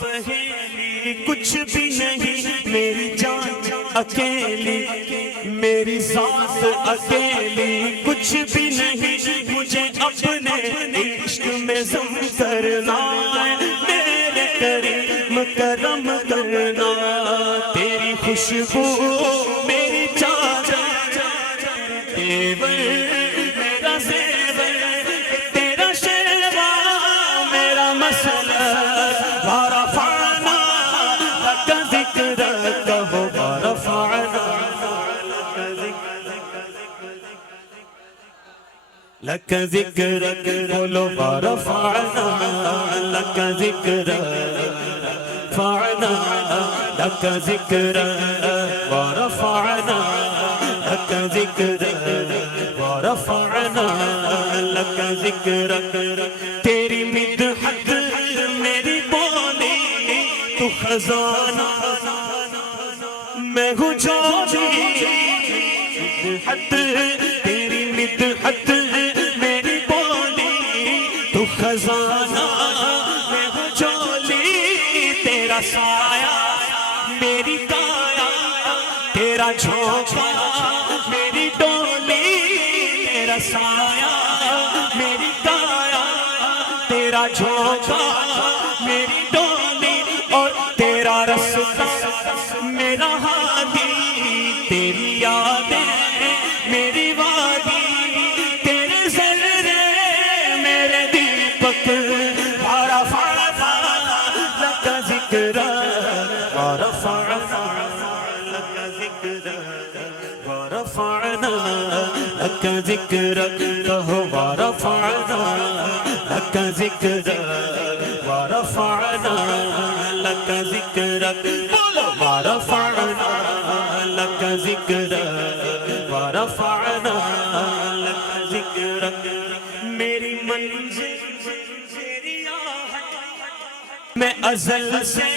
پہیلی کچھ بھی نہیں، میری جان اکیلی، میری ذات اکیلی کچھ بھی نہیں، مجھے اپنے عشق میں ضم کرنا ہے، میرے کریم کرم کرنا، تیری خوشبو میری چادر، تیور میرا زیور، تیرا شیوا میرا مسئلہ، ورفعنا لک ذکرک ورفعنا لک ذکرک، بولو ورفعنا لک ذکرک، رفعنا لک ذکرک ورفعنا لک ذکرک ورفعنا لک ذکرک، تیری مدحت میری بولی تو خزانہ، میں ہوں جو بھی مدحت، تیری مدحت میری بولی تو خزانہ، میں ہوں جولی، تیرا سایہ میری کایا، تیرا جھونکا میری ڈولی، تیرا سایہ میری کایا، تیرا جھونکا میری ڈولی، اور تیرا رستہ میرا ہادی، تیری یادیں میری وادی، تیرے ذرے میرے دیپک، ورفعنا لک ذکرک ورفعنا لک ذکرک ورفعنا لک ذکرک، کہو ورفعنا لک ذکرک ورفعنا لک ذکرک، بولو ورفعنا لک ذکرک ورفعنا لک ذکرک، میری منزل تیری آہٹ، میں ازل سے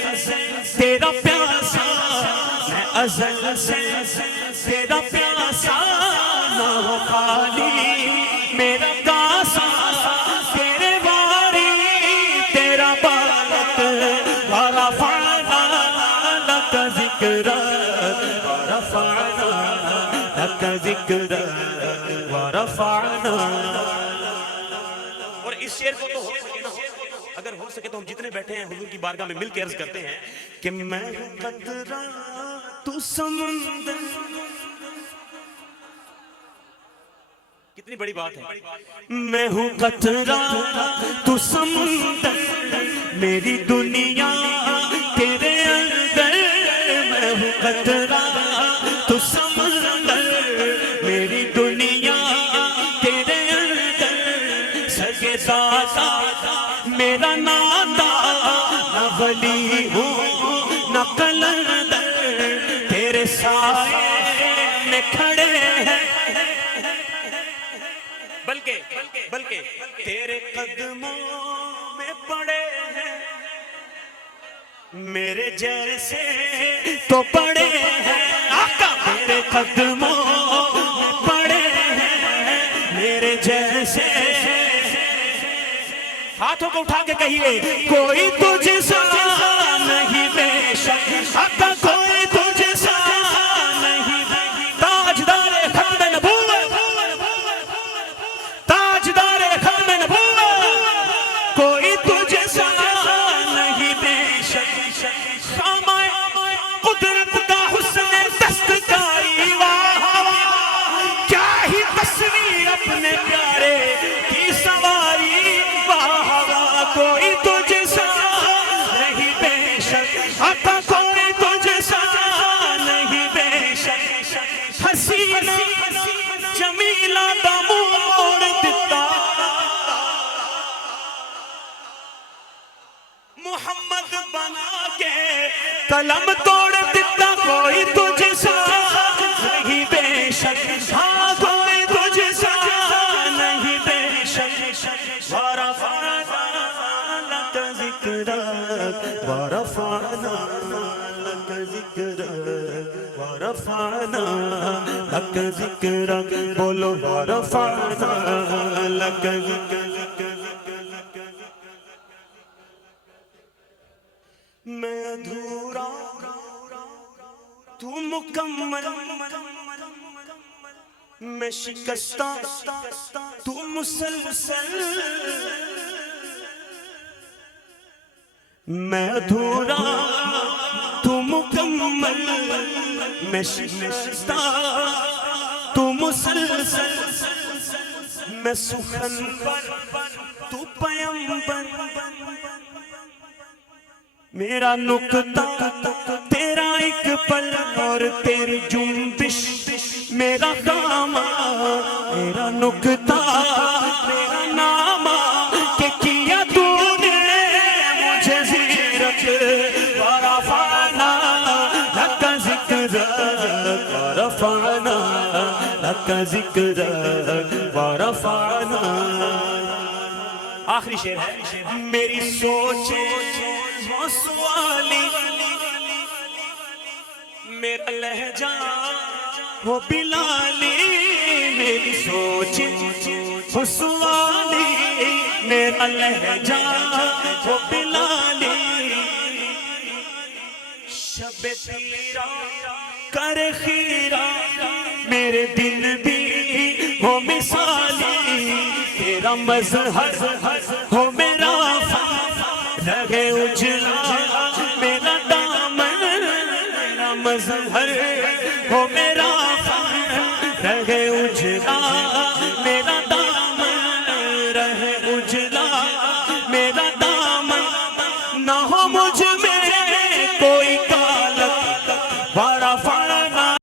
تیرا پیاسا، میں ازل سے تیرا پیاسا، نہ ہو خالی میرا کاسا، تیرے واری تیرا بالت، ورفعنا لک ذکرک ورفعنا لک ذکرک ورفعنا۔ اور اس شعر کو تو ہو سکے نا، اگر ہو سکے تو ہم جتنے بیٹھے ہیں حضور کی بارگاہ میں مل کے عرض کرتے ہیں کہ میں ہوں قطرہ تو سمندر، کتنی بڑی بات ہے، میں ہوں قطرہ تو سمندر، میری دنیا تیرے اندر، میں ہوں قطرہ تو سمندر، میری دنیا تیرے اندر، سگے دادا میرا ناتا، نہ ولی ہوں نہ قلندر، تیرے سائے میں کھڑے ہیں، بلکہ تیرے قدموں میں پڑے ہیں، میرے جیسے تو پڑے ہیں، آقا تیرے قدموں میں پڑے ہیں، میرے جیسے، ہاتھوں کو اٹھا کے کہیے، کوئی تجھ سا نہیں بے شک، آقا کوئی تجھ سا نہیں، تاجدار ختم نبوت، تاجدار ختم نبوت، کوئی تجھ سا نہیں بے شک، خامہ قدرت کا حسن دستکاری، واہ کیا ہی تصویر اپنے پیارے کی سواری، واہ واہ کوئی تجھ سا نہیں بے شک، آقا کوئی تجھ سا نہیں بے شک، حسینہ جمیلہ دا منہ موڑ دیتا، محمد بنا کے قلم توڑ دیتا، کوئی تجھ سا نہیں بے شک، ہاں کوئی تجھ سا نہیں بے شک، ورفعنا لک ذکرک ورفعنا لک ذکرک ورفعنا لک ذکرک، بولو ورفعنا لک ذکرک۔ میں ادھورا تو مکمل، میں شکستہ تو مسلسل، میں ادھورا تو مکمل، میں شکستہ تو مسلسل، میں سخنور تو پیمبر، میرا نکتہ تیرا ایک پل اور تیری جنبش میرا کام، میرا نکتہ میرا نام کہ کیا تو نے مجھے زیرت ورفعنا لک ذکرک ورفعنا لک ذکرک ورفعنا۔ آخری شعر ہے، میری سوچیں وہ سوالی، میرا لہجہ وہ بلالی، میری سوچیں وہ سوالی، میرا لہجہ وہ بلالی، شب تیرا کر خیرہ میرے دل بھی ہو مثالی، تیرا مظہر ہو میرا رہے اجلا میرا دامن، میرا مظہر ہو میرا رہے اجلا میرا